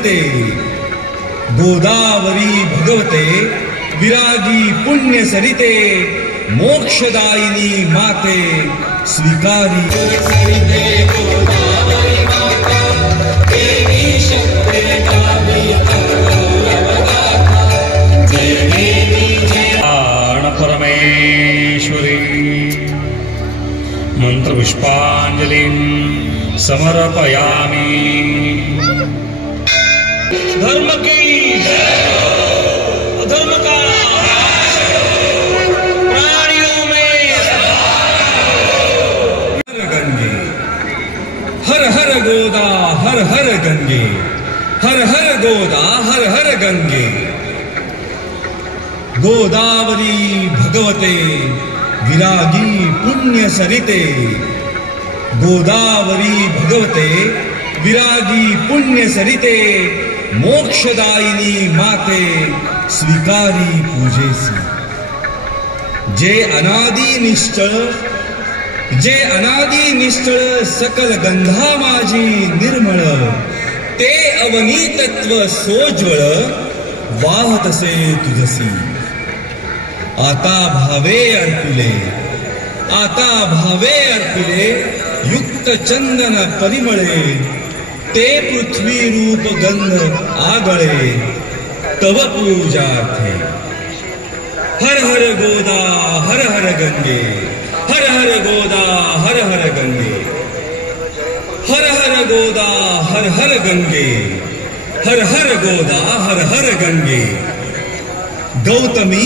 सरिते गोदावरी भगवते विरागी पुण्य सरिते मोक्षदायिनी माते स्वीकारी सरिते गोदावरी माता देवी शक्ति जय देवी जय परमेश्वरी मंत्र पुष्पांजलिं समर्पयामि। धर्म की अधर्म का प्राणियों में हर गंगे हर हर गोदा हर हर गंगे हर हर गोदा हर हर गंगे गोदावरी भगवते विरागी पुण्य सरिते गोदावरी भगवते विरागी पुण्य सरिते मोक्षदायिनी माते स्वीकारी पूजेसी। जे अनादि निश्चळ सकल गंधा माझी निर्मळ ते अवनी तत्व सोज्वळ वाहतसे तुझसी। आता भावे अर्पिले युक्त चंदन परिमळे ते पृथ्वी रूप गंध आगळे तव पूजार्थे। हर हर गोदा हर हर गंगे हर हर गोदा हर हर गंगे हर हर गोदा हर हर गंगे हर हर गोदा हर हर गंगे। गौतमी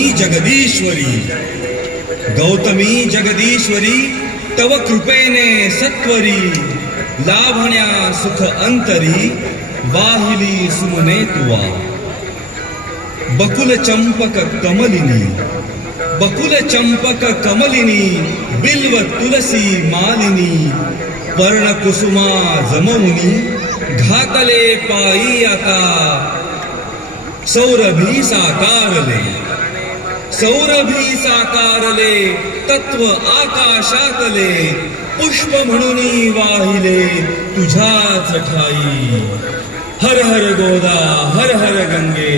जगदीश्वरी तव कृपेने सत्वरी लाभण्या सुख अंतरी वाहिली सुमने तुवा। बकुल चंपक कमलिनी बिल्व तुलसी मालिनी पर्ण कुसुमा जमवुनी घातले पायी आता सौरभी साकारले तत्व आकाशातले पुष्प म्हणून वाहिले तुझ्याच ठाई। हर हर गोदा हर हर गंगे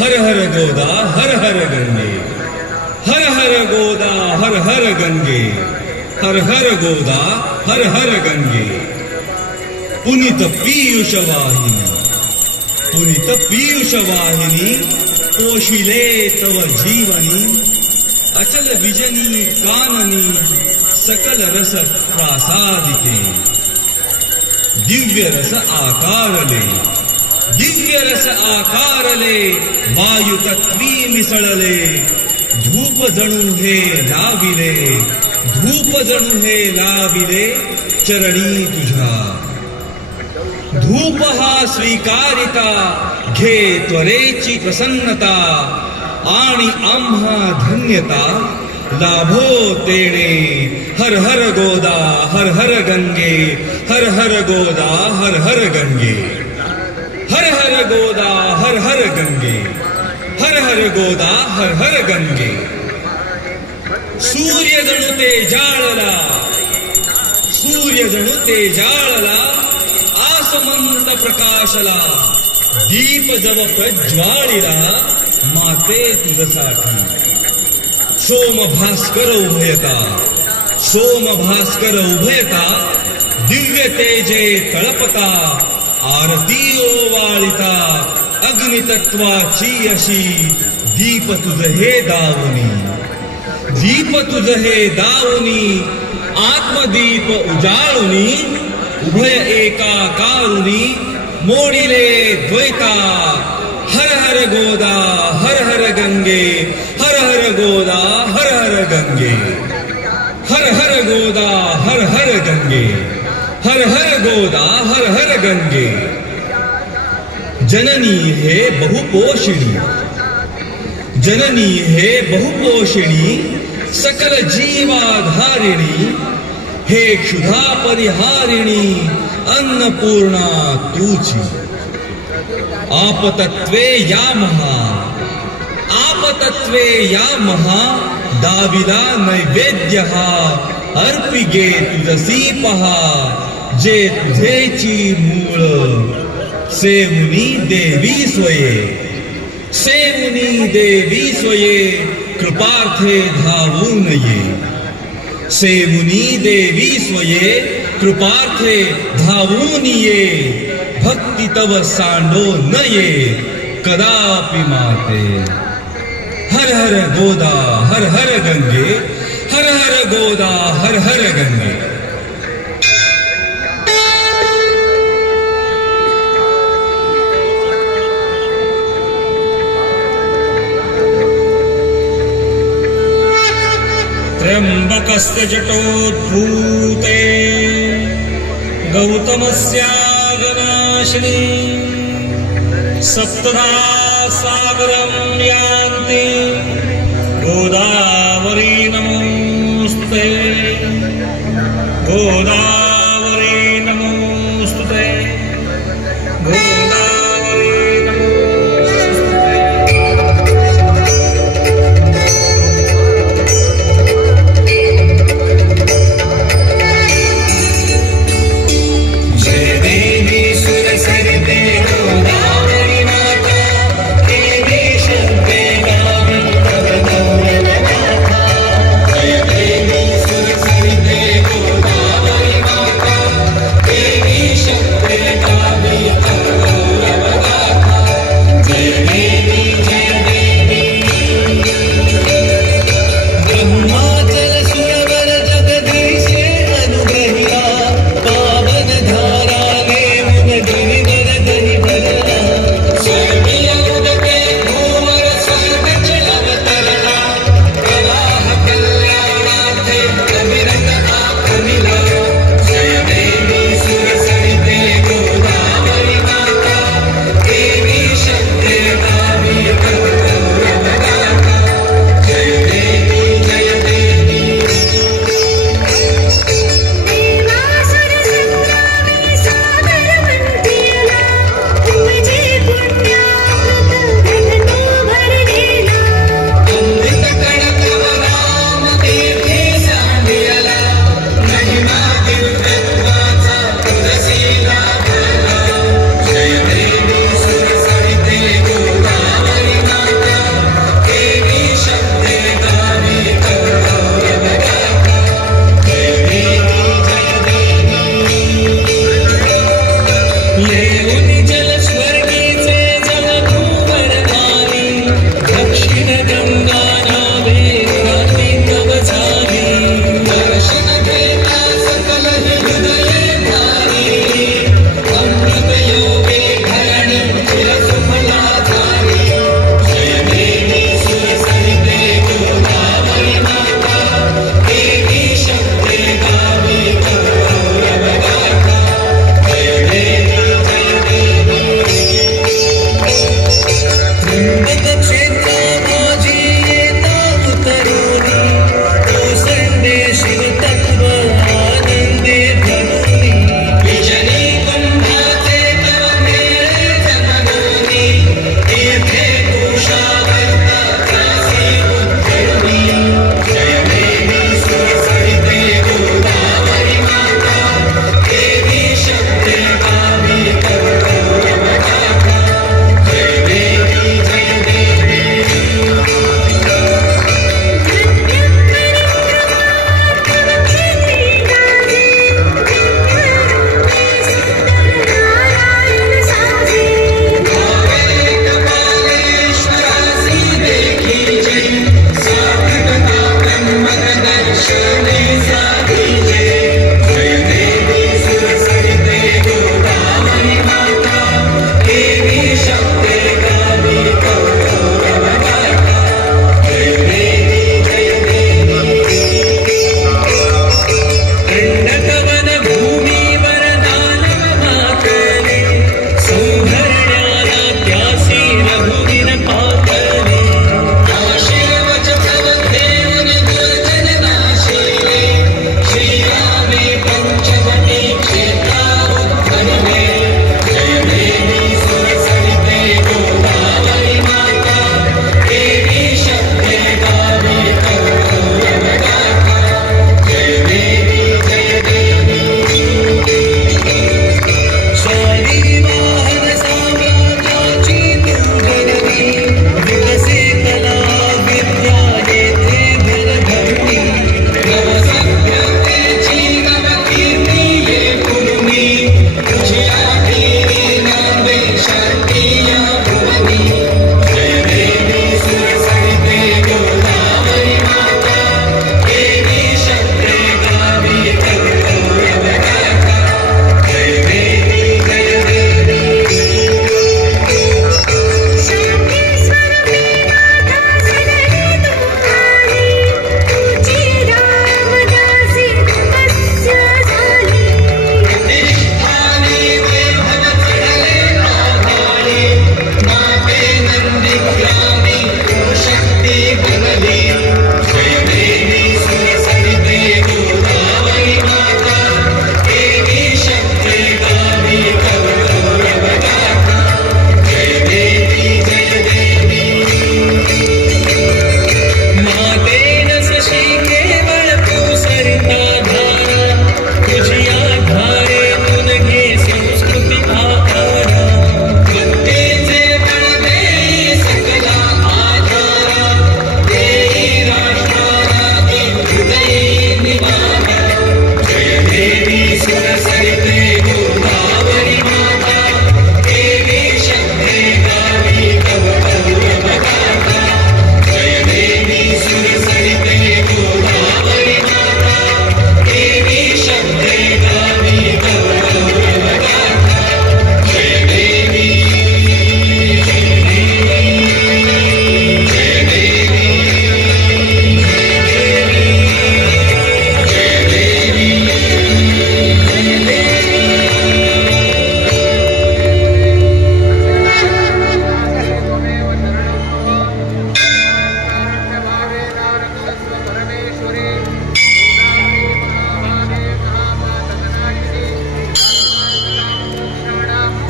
हर हर गोदा हर हर गंगे हर हर गोदा हर हर गंगे हर हर गोदा हर हर गंगे। पुनीत पीयूष वाहिनी पोशिले तव जीवनी अचल विजनी काननी सकल रस प्रासादिके। दिव्य रस आकारले वायु तत्वी मिसळले धूप जणू हे लाविले चरणी तुझा। धूप हा स्वीकारिता घे त्वरेची प्रसन्नता आणि आम्हा धन्यता लाभो तेणे। हर हर गोदा हर हर गंगे हर हर गोदा हर हर गंगे हर हर गोदा हर हर गंगे हर हर गोदा हर हर गंगे। सूर्य जणू ते जाळला आसमंत प्रकाशला दीप जव प्रज्वाळिला माते तुझसाठी। सोम भास्कर उभयता दिव्य तेजे तळपता आरती ओवाळिता अग्नितत्वाची अशी दीप तुझ हे दावुनी आत्मदीप उजाळुनी उभय एकाकारुनी मोडिले द्वैता। हर हर गोदा हर हर गंगे हर हर गोदा हर हर गंगे हर हर गोदा हर हर गंगे हर हर गोदा हर हर गंगे। जननी हे बहुपोषिणी सकल जीवाधारिणी हे क्षुधा परिहारिणी अन्नपूर्णा तूची। आपतत्वे या महा दाविला नैवेद्य अर्पिगे तुझसी पहा जे तुझेची मूळ सेवुनी देवी स्वये, सेवुनी देवी स्वये कृपार्थे धावून ये, सेवुनी देवी स्वये कृपार्थे धावून ये, भक्ति तव सांडो न ये कदापि माते। हर हर गोदा हर हर गंगे, हर हर गोदा हर हर गंगे। त्र्यंबकस्य जटोद्भूते गौतमस्यागनाशिनी सप्तधा सागरं यान्ति गोदावरी नमोस्तुते, गोदावरी नमोस्तुते, गोदावरी नमोस्तुते। जय देवी सुरसरिते गोदावरी माता, देवी शक्ते गावि तव गौरव गाथा। जय देवी सुरसरिते गोदावरी माता,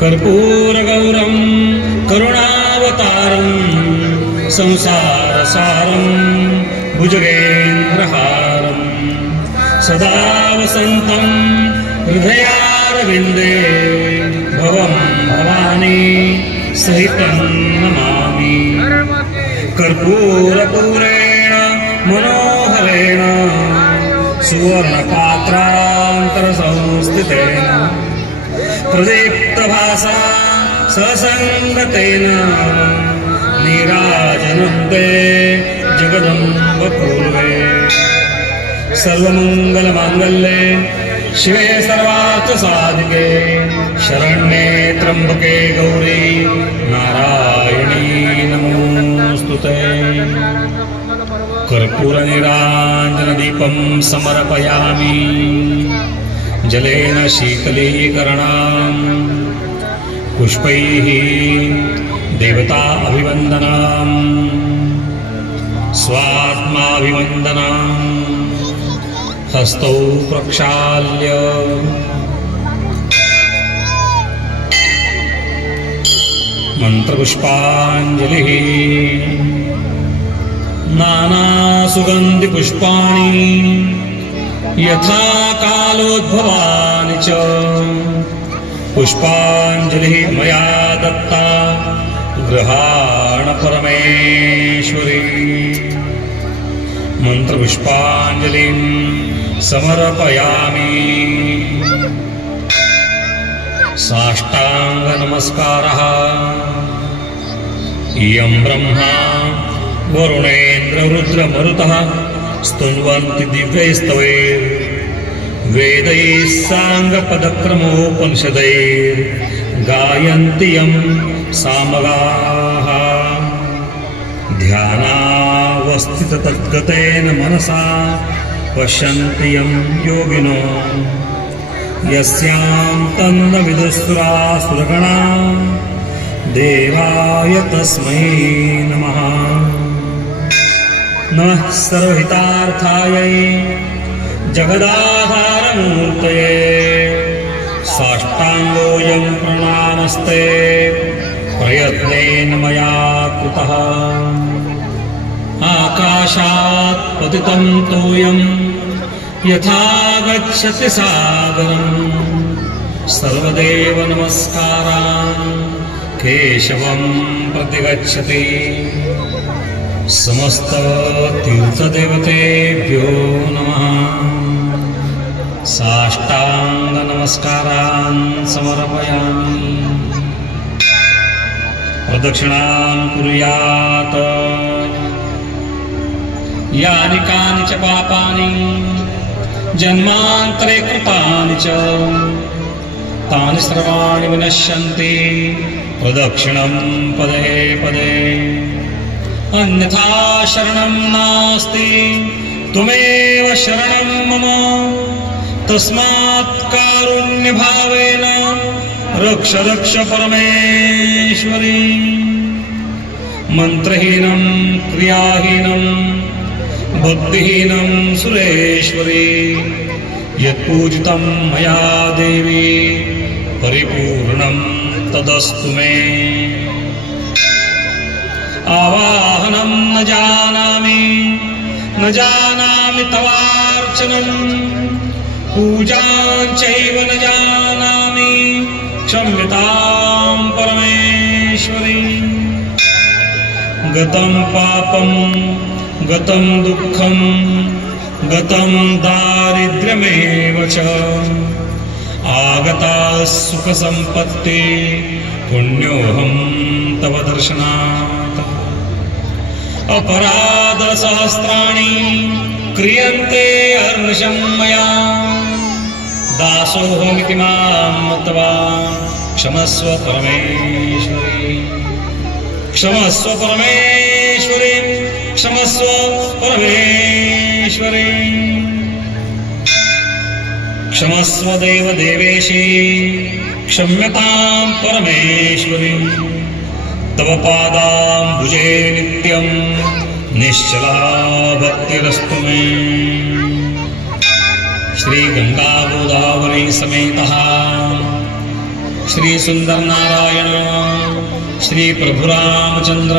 कर्पूरगौरं करुणावतारं संसारसारं भुजगेन्द्रहारं सदा वसन्तं हृदयारविन्दे भवं भवानी सहितं नमामि। कर्पूरपूरेण मनोहरेण सुवर्णपात्रान्तरसंस्थितेन प्रदीप्तभासा ससङ्गतेन नीराजनन्ते जगदम्बपूर्वे सर्वमङ्गलमाङ्गल्ये शिवे सर्वार्थसाधिके शरण्ये त्र्यम्बके गौरी नारायणी नमोऽस्तुते। कर्पूरनीराञ्जनदीपं समर्पयामि जलेन शीतलीकरणां पुष्पैः देवता अभिवन्दनां स्वात्माभिवन्दनां हस्तौ प्रक्षाल्य मंत्रपुष्पाञ्जलिः नानासुगन्धिपुष्पाणि यथा कालोद्भवानि च पुष्पाञ्जलिः मया दत्ता गृहाण परमेश्वरी। मंत्रपुष्पाञ्जलिं समर्पयामि। साष्टांग नमस्कारः। इयं ब्रह्मा वरुणेन्द्र रुद्रमरुतः स्तुन्वन्ति दिव्यैस्तवैः वेदैः साङ्गपदक्रमोपनिषदैः गायन्ति यं सामगाः। ध्यानावस्थिततद्गतेन मनसा पश्यन्ति यं योगिनो यस्यां तन्न विदुस्सुरासुरगणा देवाय तस्मै नमः। नमः सर्वहितार्थायै जगदाधारमूर्तये साष्टाङ्गोऽयं प्रणामस्ते प्रयत्नेन मया कृतः। आकाशात् पतितं तोयं यथा गच्छति सागरं सर्वदेव नमस्कारान् केशवं प्रतिगच्छति। समस्त तीर्थदेवतेभ्यो नमः। साष्टांग नमस्कारान् समर्पयामि। प्रदक्षिणां कुर्यात्। यानि कानि च पापानि जन्मान्तरे कृतानि च तानि सर्वाणि विनश्यन्ति प्रदक्षिणं पदे पदे। अन्यथा शरणं नास्ति त्वमेव शरणं मम तस्मात् कारुण्यभावेन रक्ष रक्ष परमेश्वरी। मंत्रहीनं क्रियाहीनं बुद्धिहीनं सुरेश्वरी यत्पूजितं मया देवी परिपूर्णं तदस्तु मे। आवाहनं न जानामि तवार्चनं पूजां चैव न जानामि क्षम्यतां परमेश्वरी। गतं पापं गतं दुःखं गतं दारिद्र्यमेव च आगता सुखसम्पत्ति पुण्योऽहं तव दर्शनात्। अपराधसहस्राणि क्रियन्ते अहर्निशं मया दासोऽहमिति मां मत्वा क्षमस्व परमेश्वरी। क्षमस्व परमेश्वरी क्षमस्व परमेश्वरी। क्षमस्व देव देवेशी क्षम्यतां परमेश्वरी। तव पादाम्बुजे नित्यं निश्चला भक्तिरस्तु मे। श्री गंगा गोदावरी समेतः श्री सुंदर नारायण, श्री प्रभु रामचंद्र,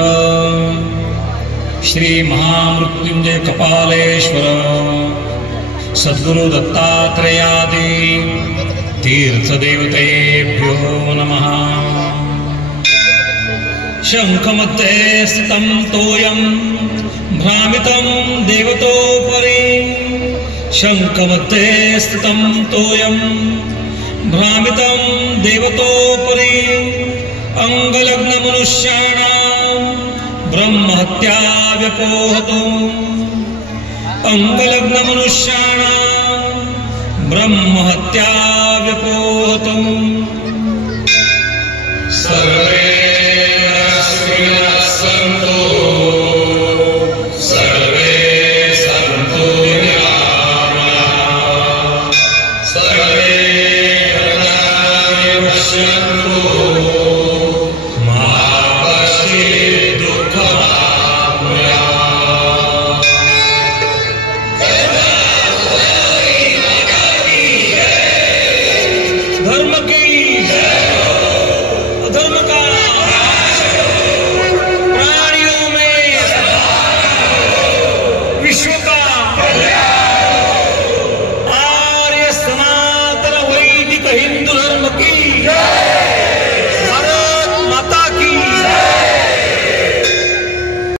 श्री महामृत्युंजय कपालेश्वर, सद्गुरु दत्तात्रेयादि तीर्थदेवतेभ्यो नमः। शंखमध्ये स्थितं तोयं भ्रामितं देवतोपरि, शंखमध्ये स्थितं तोयं भ्रामितं देवतोपरि, अंगलग्नमनुष्याणां ब्रह्महत्या व्यपोहतु, अंगलग्नमनुष्याणां ब्रह्महत्या व्यपोहतु। सर्वे सन्तु सर्वे सन्तु निरामयाः, सर्वे भद्राणि पश्यन्तु